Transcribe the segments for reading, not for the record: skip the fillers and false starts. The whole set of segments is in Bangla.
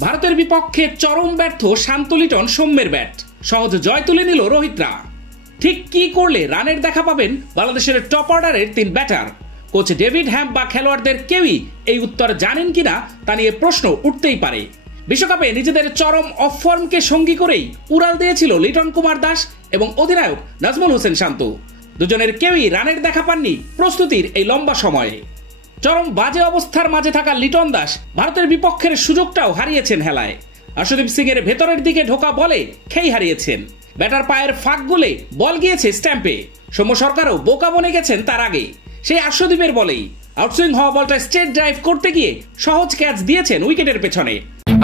ভারতের বিপক্ষে চরম ব্যর্থ শান্ত লিটন সৌম্যের ব্যাট, সহজ জয় তুলে নিল রোহিতরা। ঠিক কি করলে রানের দেখা পাবেন বাংলাদেশের টপ অর্ডারের 3 ব্যাটার? কোচ ডেভিড হ্যাম্প বা খেলোয়াড়দের কেউই এই উত্তর জানেন কিনা তা নিয়ে প্রশ্ন উঠতেই পারে। বিশ্বকাপে নিজেদের চরম অফ ফর্মকে সঙ্গী করেই উড়াল দিয়েছিল লিটন কুমার দাস এবং অধিনায়ক নাজমুল হোসেন শান্ত। দুজনের কেউই রানের দেখা পাননি প্রস্তুতির এই লম্বা সময়ে। চরম বাজে অবস্থার মাঝে থাকা লিটন দাস ভারতের বিপক্ষের সুযোগটাও হারিয়েছেন হেলায়। আশুদীপ সিং এর ভেতরের দিকে ঢোকা বলে খেই হারিয়েছেন। ব্যাটার পায়ের ফাঁক গুলে বল গিয়েছে স্ট্যাম্পে। সৌম্য সরকারও বোকা বনে গেছেন তার আগে। সেই আশুদীপের বলেই আউটসুইং হওয়া বলটা স্ট্রেট ড্রাইভ করতে গিয়ে সহজ ক্যাচ দিয়েছেন উইকেটের পেছনে।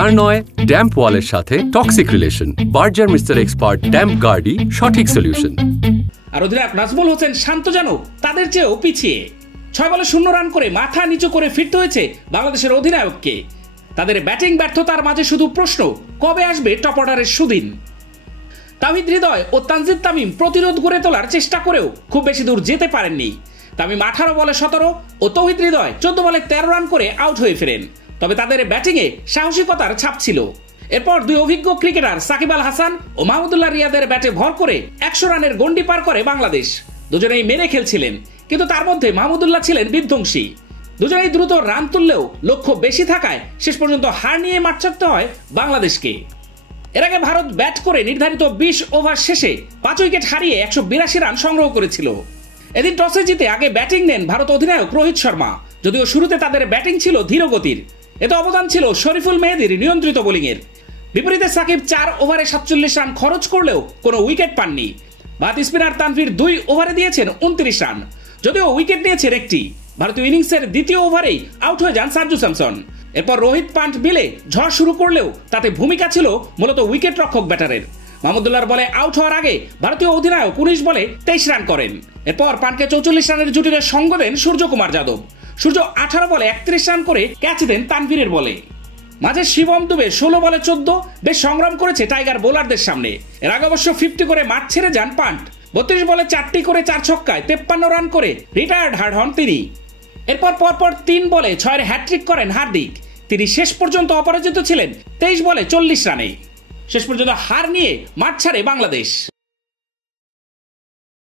আর নয় ড্যাম্প ওয়ালের সাথে toxic relation, Berger mister expert damp গার্ডই সঠিক সলিউশন। আর অধিনায়ক নাজমুল হোসেন শান্ত যেন তাদের চেয়েও পিছিয়ে। 6 বলে 0 রান করে মাথা নিচু করে ফিরতে হয়েছে বাংলাদেশের অধিনায়ককে। তাদের ব্যাটিং ব্যর্থতার মাঝে শুধু প্রশ্ন, কবে আসবে টপ অর্ডারের সুদিন? তাওহিদ হৃদয় ও তানজিদ তামিম প্রতিরোধ গড়ে তোলার চেষ্টা করেও খুব বেশি দূর যেতে পারেননি। তামিম 18 বলে 17 ও তৌহিদ হৃদয় 14 বলে 13 রান করে আউট হয়ে ফেরেন। তবে তাদের ব্যাটিংয়ে সাহসিকতার ছাপ ছিল। এরপর 2 অভিজ্ঞ ক্রিকেটার সাকিব আল হাসান ও মাহমুদুল্লাহ রিয়াদের ব্যাটে ভর করে 100 রানের গন্ডি পার করে বাংলাদেশ। দুজনেই মেরে খেলছিলেন, কিন্তু তার মধ্যে মাহমুদুল্লাহ ছিলেন বিধ্বংসী। দুজনেই দ্রুত রান তুললেও লক্ষ্য বেশি থাকায় শেষ পর্যন্ত হার নিয়ে মাঠ ছাড়তে হয় বাংলাদেশকে। এর আগে ভারত ব্যাট করে নির্ধারিত 20 ওভার শেষে 5 উইকেট হারিয়ে 182 রান সংগ্রহ করেছিল। এদিন টসে জিতে আগে ব্যাটিং নেন ভারত অধিনায়ক রোহিত শর্মা। যদিও শুরুতে তাদের ব্যাটিং ছিল ধীর গতির, এতে অবদান ছিল শরীফুল মেহেদীর নিয়ন্ত্রিত বোলিংয়ের। বিপরীতে সাকিব 4 ওভারে 47 রান খরচ করলেও কোনো উইকেট পাননি। বাদ স্পিনার তানভীর 2 ওভারে দিয়েছেন 29 রান, যদিও উইকেট নিয়েছেন একটি। ভারতীয় ইনিংসের দ্বিতীয় ওভারেই আউট হয়ে যান সানজু স্যামসন। এরপর রোহিত পান্ট মিলে ঝড় শুরু করলেও তাতে ভূমিকা ছিল মূলত উইকেট রক্ষক ব্যাটারের। মাহমুদুল্লাহর বলে আউট হওয়ার আগে ভারতীয় অধিনায়ক 19 বলে 23 রান করেন। এরপর পান্টকে 44 রানের জুটিতে সঙ্গ দেন সূর্যকুমার যাদব। সূর্য 18 বলে 31 রান করে ক্যাচ দেন তানভীরের বলে। মাঝে শিবম দুবে 16 বলে 14 বেশ সংগ্রাম করেছে টাইগার বোলারদের সামনে। এর আগে অবশ্য 50 করে মাঠ ছেড়ে যান পান্ট। 32 বলে 4টি করে 4 ছক্কায় 53 রান করে রিটায়ার্ড হার্ড হন তিনি। এরপর পরপর 3 বলে 6 হ্যাট্রিক করেন হার্দিক। তিনি শেষ পর্যন্ত অপরাজিত ছিলেন 23 বলে 40 রানে। শেষ পর্যন্ত হার নিয়ে মাঠ ছাড়ে বাংলাদেশ।